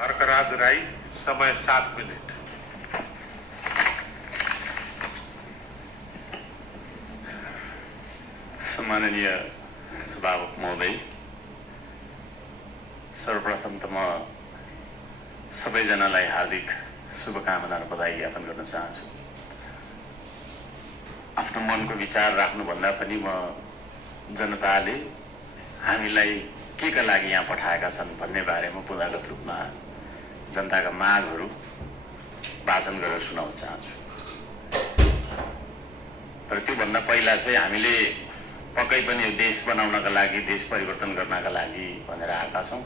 हर्कराज राई, समय 7 मिनट। सम्माननीय सभामुख महोदय, सर्वप्रथम त म सबैजनालाई हार्दिक शुभकामना र बधाई ज्ञापन गर्न चाहन्छु। आफ्नो मनको विचार राख्नुभन्दा पनि म जनताले हामीलाई के का लागि यहाँ पठाएका छन् भन्ने बारेमा पुरागत रूपमा जनताका मागहरू वाचन गरेर सुनाउन चाहन्छु। तर त्योभन्दा पहिला चाहिँ हामीले पक्कै पनि देश बनाउनका लागि, देश परिवर्तन गर्नका लागि भनेर आएका छौँ।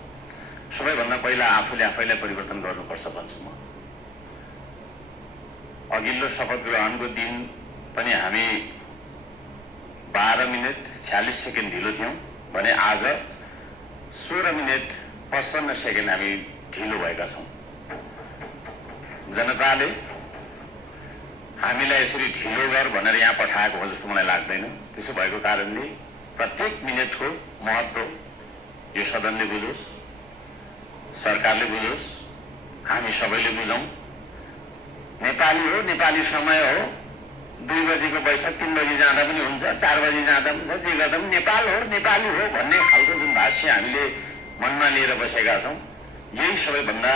सबैभन्दा पहिला आफूले आफैलाई परिवर्तन गर्नुपर्छ भन्छु म। अघिल्लो शपथ ग्रहणको दिन पनि हामी 12 मिनट 46 सेकेन्ड ढिलो थियौँ भने आज 16 मिनट 55 सेकेन्ड हामी ढिलो भएका छौँ। जनताले हामीलाई यसरी ढिलो गर भनेर यहाँ पठाएको हो जस्तो मलाई लाग्दैन। त्यसो भएको कारणले प्रत्येक मिनटको महत्त्व यो सदनले बुझोस्, सरकारले बुझोस्, हामी सबैले बुझौँ। नेपाली हो, नेपाली समय हो। 2 बजीको बैठक 3 बजी जाँदा पनि हुन्छ, 4 बजी जाँदा पनि हुन्छ, जे गर्दा पनि नेपाल हो, नेपाली हो भन्ने खालको जुन भाष्य हामीले मनमा लिएर बसेका छौँ, यही सबैभन्दा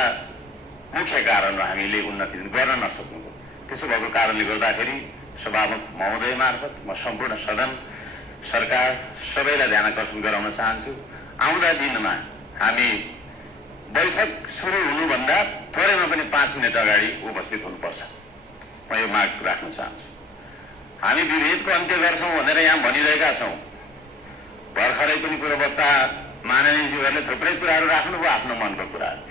मुख्य कारण हो हामीले उन्नति गर्न नसक्नुको। त्यसो भएको कारणले गर्दाखेरि सभामुख महोदय मार्फत म सम्पूर्ण सदन, सरकार सबैलाई ध्यान आकर्षण गराउन चाहन्छु। आउँदा दिनमा हामी बैठक सुरु हुनुभन्दा थोरैमा पनि 5 मिनट अगाडि उपस्थित हुनुपर्छ। म यो माग राख्न चाहन्छु। हामी विभेदको अन्त्य गर्छौँ भनेर यहाँ भनिरहेका छौँ। भर्खरै पनि पूर्ववक्ता माननीयज्यूहरूले थुप्रै कुराहरू राख्नुभयो, आफ्नो मनको कुराहरू।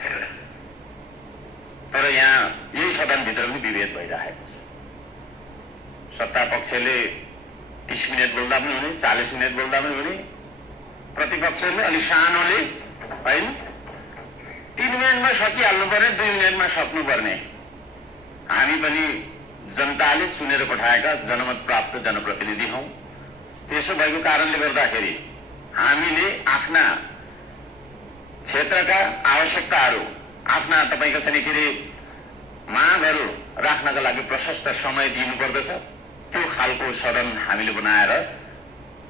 तर यहाँ यही सदनभित्र पनि विभेद भइरहेको छ। सत्ता पक्षले 30 मिनट बोल्दा पनि हुने, 40 मिनट बोल्दा पनि हुने, प्रतिपक्षले अलि सानोले होइन 3 मिनटमा सकिहाल्नु पर्ने, 2 मिनटमा सक्नुपर्ने। हामी पनि जनताले चुनेर पठाएका जनमत प्राप्त जनप्रतिनिधि हौँ। त्यसो भएको कारणले गर्दाखेरि हामीले आफ्ना क्षेत्रका आवश्यकताहरू, आफ्ना तपाईँका चाहिँ के अरे मागहरू राख्नका लागि प्रशस्त समय दिनुपर्दछ। त्यो खालको सदन हामीले बनाएर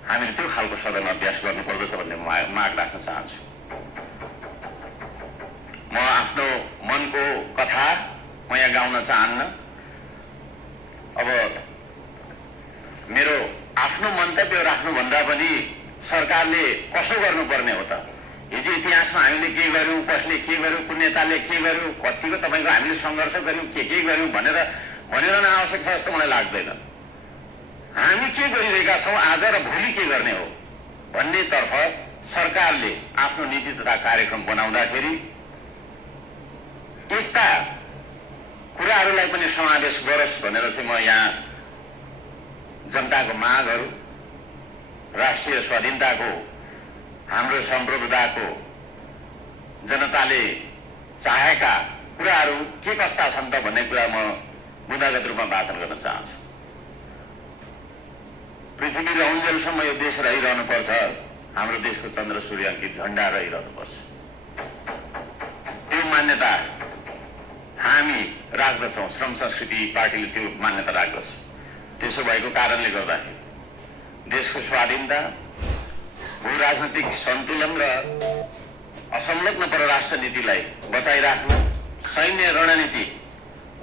हामीले त्यो खालको सदन अभ्यास गर्नुपर्दछ भन्ने माग राख्न चाहन्छु। म आफ्नो मनको कथा म यहाँ गाउन चाहन्न। अब मेरो आफ्नो मन्तव्य राख्नुभन्दा पनि सरकारले कसो गर्नुपर्ने हो त? हिजो इतिहासमा हामीले के गर्यौँ, कसले के गर्यौँ, कुन नेताले के गर्यौँ, कतिको तपाईँको हामीले सङ्घर्ष गर्यौँ, के गर्यौँ भनेर भनिरहन आवश्यक छ जस्तो मलाई लाग्दैन। हामी के गरिरहेका छौँ आज र भोलि के गर्ने हो भन्नेतर्फ सरकारले आफ्नो नीति तथा कार्यक्रम बनाउँदाखेरि यस्ता कुराहरूलाई पनि समावेश गरोस् भनेर चाहिँ म यहाँ जनताको मागहरू, राष्ट्रिय स्वाधीनताको, हाम्रो सम्प्रभुताको, जनताले चाहेका कुराहरू के कस्ता छन् त भन्ने कुरा म मुद्दागत रूपमा वाचन गर्न चाहन्छु। पृथ्वी रहुन्जेलसम्म यो देश रहिरहनुपर्छ। हाम्रो देशको चन्द्र सूर्य अङ्कित झण्डा रहिरहनुपर्छ। त्यो मान्यता हामी राख्दछौँ। श्रम संस्कृति पार्टीले त्यो मान्यता राख्दछ। त्यसो भएको कारणले गर्दाखेरि देशको स्वाधीनता, भू राजनैतिक सन्तुलन र असंलग्न परराष्ट्र नीतिलाई बचाइराख्न सैन्य रणनीति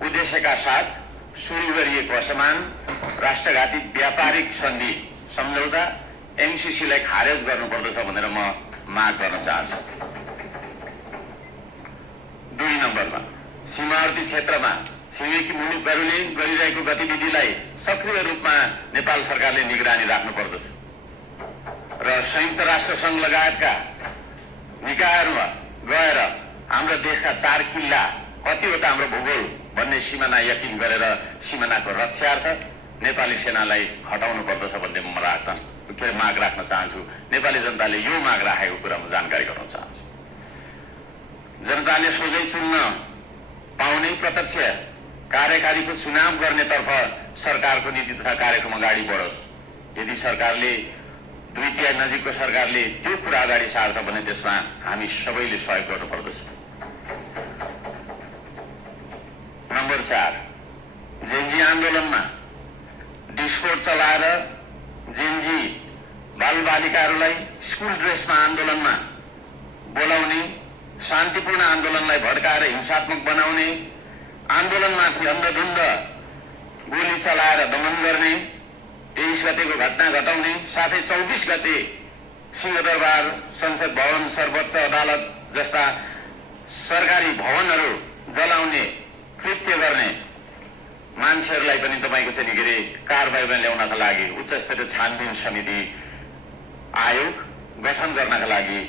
उद्देश्यका साथ सुरु गरिएको असमान राष्ट्रघाती व्यापारिक सन्धि सम्झौता एमसिसीलाई खारेज गर्नुपर्दछ भनेर म माग गर्न चाहन्छु। 2 नम्बरमा सीमावर्ती क्षेत्रमा छिमेकी मुलुकहरूले गरिरहेको गतिविधिलाई सक्रिय रूपमा नेपाल सरकारले निगरानी राख्नुपर्दछ र संयुक्त राष्ट्र सङ्घ लगायतका निकायहरूमा गएर हाम्रो देशका 4 किल्ला कतिवटा हाम्रो भूगोल भन्ने सिमाना यकिन गरेर सिमानाको रक्षार्थ नेपाली सेनालाई खटाउनु पर्दछ भन्ने म माग राख्न चाहन्छु। नेपाली जनताले यो माग राखेको कुरा म जानकारी गराउन चाहन्छु। जनताले सोझै चुन्न पाउने प्रत्यक्ष कार्यकारीको चुनाव गर्नेतर्फ सरकारको नीति तथा कार्यक्रम अगाडि बढोस्। यदि सरकारले 2/3 नजिकको सरकारले त्यो कुरा अगाडि सार्छ भने त्यसमा हामी सबैले सहयोग गर्नुपर्दछ। 4 जेनजी आन्दोलनमा डिस्कोड चलाएर जेनजी बालबालिकाहरूलाई स्कुल ड्रेसमा आन्दोलनमा बोलाउने, शान्तिपूर्ण आन्दोलनलाई भड्काएर हिंसात्मक बनाउने, आन्दोलनमाथि अन्धधुन्ध गोली चलाएर दमन गर्ने, 23 गतेको घटना घटाउने, साथै 24 गते सिंहदरबार, संसद भवन, सर्वोच्च अदालत जस्ता सरकारी भवनहरू जलाउने कृत्य गर्ने मान्छेहरूलाई पनि तपाईँको चाहिँ के अरे कारबाहीमा ल्याउनका लागि उच्च स्तरीय छानबिन समिति आयोग गठन गर्नका लागि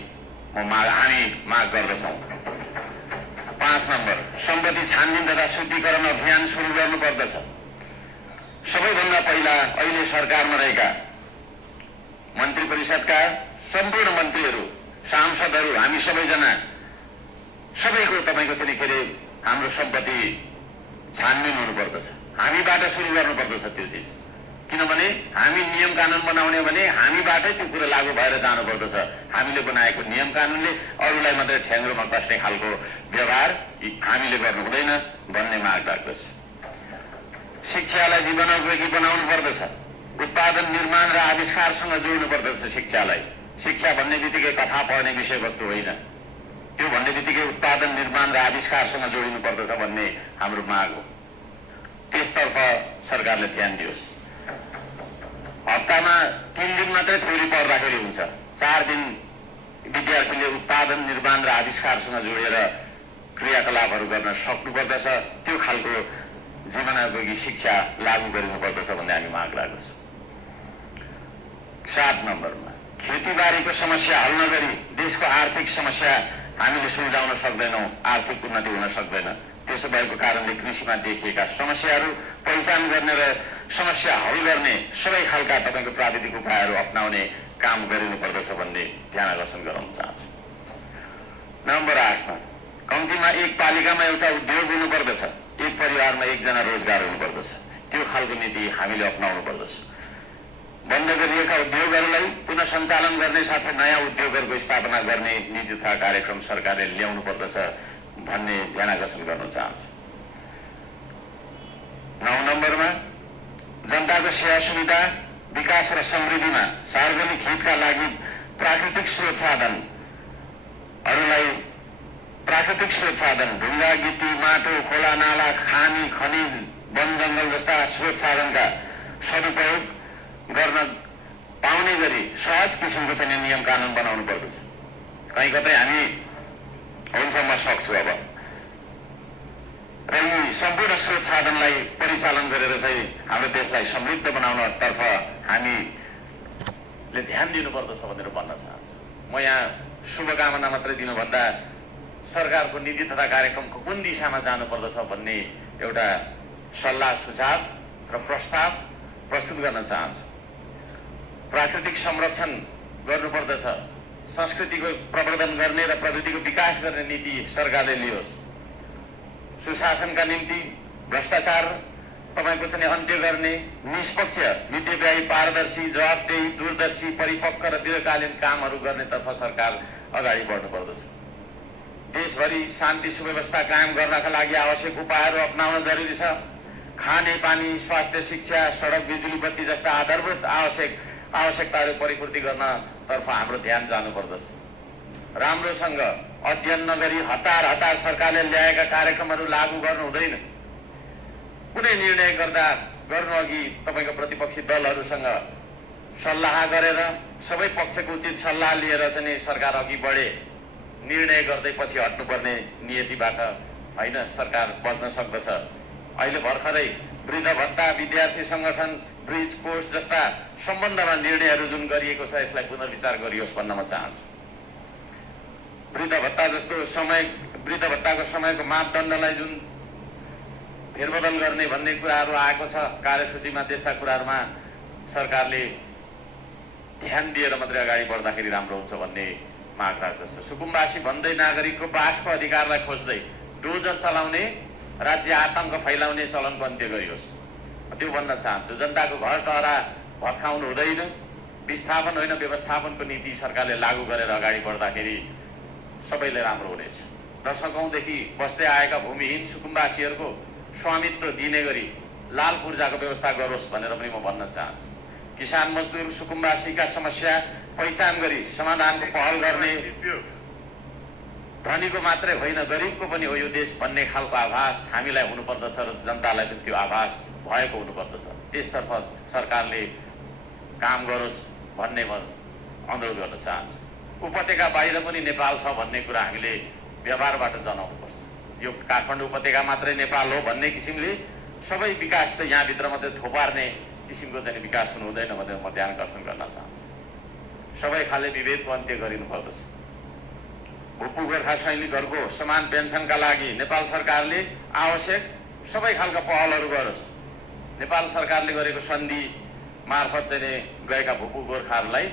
हामी माग गर्दछौँ। 5 नम्बर, सम्पत्ति छानबिन तथा शुद्धिकरण अभियान सुरु गर्नुपर्दछ। सबैभन्दा पहिला अहिले सरकारमा रहेका मन्त्री परिषदका सम्पूर्ण मन्त्रीहरू, सांसदहरू, हामी सबैजना सबैको तपाईँको चाहिँ के अरे हाम्रो सम्पत्ति छानबिन हुनुपर्दछ। हामीबाट सुरु गर्नुपर्दछ त्यो चिज, किनभने हामी नियम कानुन बनाउने भने हामीबाटै त्यो कुरा लागू भएर जानुपर्दछ। हामीले बनाएको नियम कानुनले अरूलाई मात्रै ठ्याङ्ग्रोमा कस्ने खालको व्यवहार हामीले गर्नु हुँदैन भन्ने माग राख्दछु। शिक्षालाई जीवनोपयोगी बनाउनु पर्दछ। उत्पादन, निर्माण र आविष्कारसँग जोड्नु पर्दछ शिक्षालाई। शिक्षा भन्ने बित्तिकै कथा पढ्ने विषयवस्तु होइन, त्यो भन्ने बित्तिकै उत्पादन, निर्माण र आविष्कारसँग जोडिनु पर्दछ भन्ने हाम्रो माग हो। त्यसतर्फ सरकारले ध्यान दियोस्। हप्तामा 3 दिन मात्रै थ्योरी पढ्दाखेरि हुन्छ, 4 दिन विद्यार्थीले उत्पादन, निर्माण र आविष्कारसँग जोडेर क्रियाकलापहरू गर्न सक्नुपर्दछ। त्यो खालको जीवनोपयोगी शिक्षा लागू गरिनुपर्दछ भन्ने हामी माग राख्दछौँ। 7 नम्बरमा, खेतीबारीको समस्या हल नगरी देशको आर्थिक समस्या हामीले सुल्झाउन सक्दैनौँ, आर्थिक उन्नति हुन सक्दैन। त्यसो भएको कारणले कृषिमा देखिएका समस्याहरू पहिचान गर्ने र समस्या हल गर्ने सबै खालका तपाईँको प्राविधिक उपायहरू अपनाउने काम गरिनुपर्दछ भन्ने ध्यान आकर्षण गराउन चाहन्छु। नम्बर 8मा, कम्तीमा एक पालिकामा एउटा उद्योग हुनुपर्दछ, एक परिवारमा एकजना रोजगार हुनुपर्दछ। त्यो खालको नीति हामीले अपनाउनु पर्दछ। बन्द गरिएका उद्योगहरूलाई पुनः सञ्चालन गर्ने साथै नयाँ उद्योगहरूको स्थापना गर्ने नीति तथा कार्यक्रम सरकारले ल्याउनु पर्दछ भन्ने ध्यान आकर्षण गर्न चाहन्छु। 9 नम्बरमा, जनताको सेवा सुविधा, विकास र समृद्धिमा सार्वजनिक हितका लागि प्राकृतिक स्रोत साधन ढुङ्गा, गिटी, माटो, खोला, नाला, खानी, खनिज, वन जङ्गल जस्ता स्रोत साधनका सदुपयोग गर्न पाउने गरी सहज किसिमको चाहिँ नियम कानुन बनाउनु पर्दछ। कहीँ कतै हामी हुन्छ म सक्छु अब र यी सम्पूर्ण स्रोत साधनलाई परिचालन गरेर चाहिँ हाम्रो देशलाई समृद्ध बनाउनतर्फ हामीले ध्यान दिनुपर्दछ भनेर भन्न चाहन्छु। म यहाँ शुभकामना मात्रै दिनुभन्दा सरकारको नीति तथा कार्यक्रमको कुन दिशामा जानुपर्दछ भन्ने एउटा सल्लाह सुझाव र प्रस्ताव प्रस्तुत गर्न चाहन्छु। प्राकृतिक संरक्षण गर्नुपर्दछ, संस्कृतिको प्रवर्धन गर्ने र प्रविधिको विकास गर्ने नीति सरकारले लियोस्। सुशासनका निम्ति भ्रष्टाचार तपाईँको चाहिँ अन्त्य गर्ने, निष्पक्ष, विद्याव्यायी, पारदर्शी, जवाफदेही, दूरदर्शी, परिपक्व र दीर्घकालीन कामहरू गर्नेतर्फ सरकार अगाडि बढ्नुपर्दछ। देशभरि शान्ति सुव्यवस्था कायम गर्नका लागि आवश्यक उपायहरू अपनाउन जरुरी छ। खाने पानी, स्वास्थ्य, शिक्षा, सडक, बिजुली बत्ती जस्ता आधारभूत आवश्यकताहरू परिपूर्ति गर्नतर्फ हाम्रो ध्यान जानुपर्दछ। राम्रोसँग अध्ययन नगरी हतार सरकारले ल्याएका कार्यक्रमहरू लागू गर्नु हुँदैन। कुनै निर्णय गर्नु अघि तपाईँको प्रतिपक्षी दलहरूसँग सल्लाह गरेर सबै पक्षको उचित सल्लाह लिएर चाहिँ सरकार अघि बढे। निर्णय गर्दै पछि हट्नुपर्ने नियतिबाट होइन, सरकार बच्न सक्दछ। अहिले भर्खरै वृद्ध भत्ता, विद्यार्थी संगठन, ब्रिज कोर्स जस्ता सम्बन्धमा निर्णयहरू जुन गरिएको छ यसलाई पुनर्विचार गरियोस् भन्न म चाहन्छु। वृद्ध भत्ताको समयको मापदण्डलाई जुन फेरबदल गर्ने भन्ने कुराहरू आएको छ कार्यसूचीमा, त्यस्ता कुराहरूमा सरकारले ध्यान दिएर मात्रै अगाडि बढ्दाखेरि राम्रो हुन्छ भन्ने माग राख्दछु। सुकुम्बासी भन्दै नागरिकको बासको अधिकारलाई खोज्दै डोजर चलाउने, राज्य आतंक फैलाउने चलनको अन्त्य गरियोस्, त्यो भन्न चाहन्छु। जनताको घर टहरा भत्काउनु हुँदैन, विस्थापन होइन व्यवस्थापनको नीति सरकारले लागू गरेर अगाडि बढ्दाखेरि सबैले राम्रो हुनेछ। दशकौंदेखि बस्दै आएका भूमिहीन सुकुम्बासीहरूको स्वामित्व दिने गरी लाल पूर्जाको व्यवस्था गरोस् भनेर पनि म भन्न चाहन्छु। किसान मजदुर सुकुम्बासीका समस्या पहिचान गरी समाधानको पहल गर्ने धनीको मात्रै होइन गरिबको पनि हो यो देश भन्ने खालको आभास हामीलाई हुनुपर्दछ र जनतालाई पनि त्यो आभास भएको हुनुपर्दछ। त्यसतर्फ सरकारले काम गरोस् भन्ने म अनुरोध गर्न चाहन्छु। उपत्यका बाहिर पनि नेपाल छ भन्ने कुरा हामीले व्यवहारबाट जनाउनुपर्छ। यो काठमाडौँ उपत्यका मात्रै नेपाल हो भन्ने किसिमले सबै विकास चाहिँ यहाँभित्र मात्रै थोपार्ने किसिमको चाहिँ विकास हुनु हुँदैन भनेर म ध्यान आकर्षण गर्न चाहन्छु। सबै खाले विभेदको अन्त्य गरिनुपर्दछ। भूपू गोर्खा सैनिकहरूको समान पेन्सनका लागि नेपाल सरकारले आवश्यक सबै खालका पहलहरू गरोस्। नेपाल सरकारले गरेको सन्धि मार्फत चाहिँ गएका भूपू गोर्खाहरूलाई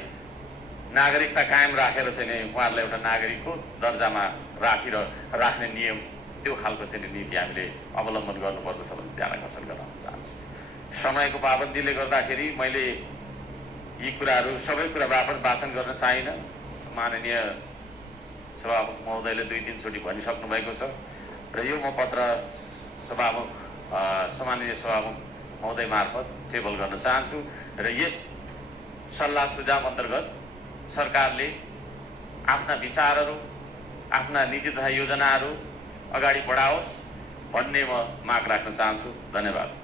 नागरिकता कायम राखेर चाहिँ उहाँहरूलाई एउटा नागरिकको दर्जामा राख्ने नियम त्यो खालको चाहिँ नीति हामीले अवलम्बन गर्नुपर्दछ भन्ने ध्यान आकर्षण गर्न चाहन्छु। समयको पाबन्दीले गर्दाखेरि मैले यी कुराहरू सबै कुरा वाचन गर्न चाहिनँ। माननीय सभामुख महोदयले 2-3 चोटि भनिसक्नु भएको छ र यो म पत्र सम्माननीय सभामुख महोदय मार्फत टेबल गर्न चाहन्छु र यस सल्लाह सुझाव अन्तर्गत सरकारले आफ्ना विचारहरू आफ्ना नीति तथा योजनाहरू अगाडि बढाओस् भन्ने म माग राख्न चाहन्छु। धन्यवाद।